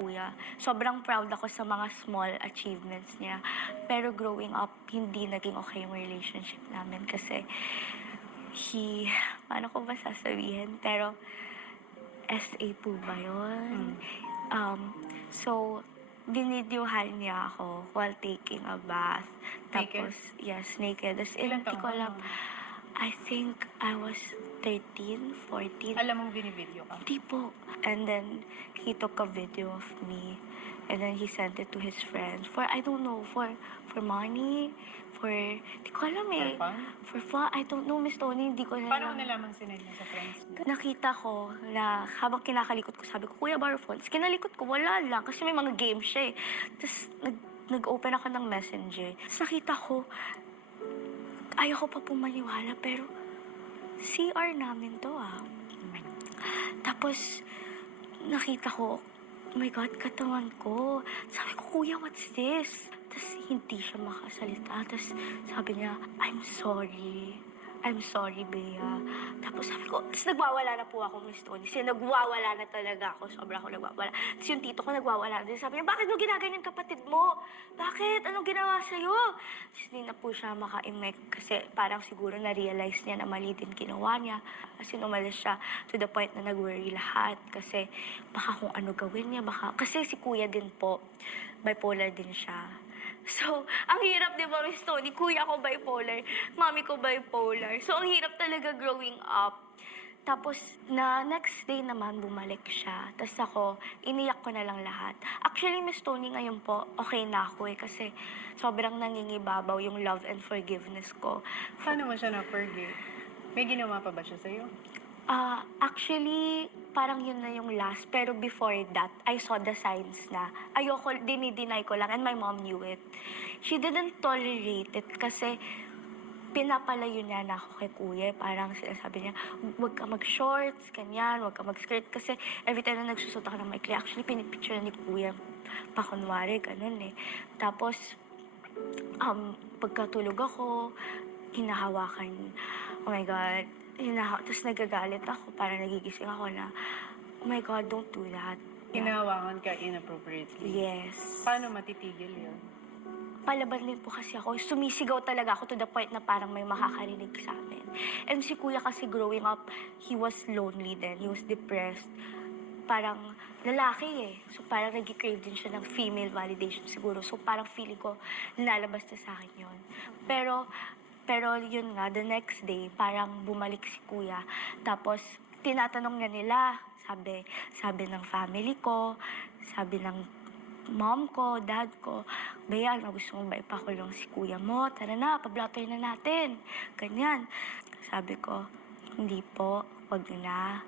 kuya. Sobrang proud ako sa mga small achievements niya. Pero growing up, hindi naging okay yung relationship namin kasi paano ko ba sasabihin? Pero SA po ba yun? So, binidyuhan niya ako while taking a bath. Naked? Tapos, yes, naked. Tapos, Ilan hindi taon ko ka alam. nun? I think I was 13, 14. Alam mong binibideo ka? Hindi po. And then, he took a video of me. And then, he sent it to his friends. For, I don't know, for money, di ko alam eh. For fun? For fun? I don't know, Miss Tony, hindi ko na Paano mo alam. nalaman sinend niya sa friends niya? Nakita ko na habang kinakalikot ko, sabi ko, Kuya, borrow phone. Tapos kinalikot ko, wala lang. Kasi may mga games siya eh. Tapos nag-open ako ng messenger. Tapos nakita ko, ayaw ko pa pumaniwala, pero CR namin to ah. Tapos nakita ko, oh my God, katawan ko. Sabi ko, Kuya, what's this? Tapos hindi siya makasalita. Tapos sabi niya, I'm sorry. I'm sorry, Bea. Tapos sabi ko, tapos nagwawala na po ako, Miss Tony. Kasi nagwawala na talaga ako. Sobra ako nagwawala. Tapos yung tito ko nagwawala na din. Sabi niya, bakit mo ginaganyan kapatid mo? Bakit? Anong ginawa sa'yo? Tapos hindi na po siya maka-imek kasi parang siguro na-realize niya na mali din ginawa niya. Kasi umalis siya to the point na nag-worry lahat. Kasi baka kung ano gawin niya, baka... Kasi si kuya din po, bipolar din siya. So, ang hirap, di ba, Miss Tony? Kuya ko bipolar, mami ko bipolar. So, ang hirap talaga growing up. Tapos, na next day naman, bumalik siya. Tapos ako, iniyak ko na lang lahat. Actually, Miss Tony, ngayon po, okay na ako eh. Kasi sobrang nangingibabaw yung love and forgiveness ko. Paano mo siya na-forgive? May ginawa pa ba siya sa'yo? Actually, parang yun na yung last. Pero before that, I saw the signs na ayoko, dinideny ko lang. And my mom knew it. She didn't tolerate it kasi pinapalayo niya na ako kay kuya. Parang sinasabi niya, huwag ka mag-shorts, ganyan, huwag ka mag-skirt. Kasi every time na nagsusot ako ng maikli, actually, pinipicture na ni kuya pa kunwari, ganun eh. Tapos, pagkatulog ako, hinahawakan, oh my God, tapos nagagalit ako, parang nagigising ako na, oh my God, don't do that. Hinahawakan ka inappropriately? Yes. Paano matitigil yun? Palaban din po kasi ako. Sumisigaw talaga ako to the point na parang may makakarinig sa amin. And si kuya kasi growing up, he was lonely then. He was depressed. Parang lalaki eh. So parang nag-crave din siya ng female validation siguro. So parang feeling ko, nilalabas na sa akin yun. Pero yun nga, the next day, parang bumalik si kuya. Tapos, tinatanong na nila, sabi ng family ko, sabi ng mom ko, dad ko, Bea, gusto mo ba ipakulong si kuya mo? Tara na, pablatter na natin. Ganyan. Sabi ko, hindi po, wag na.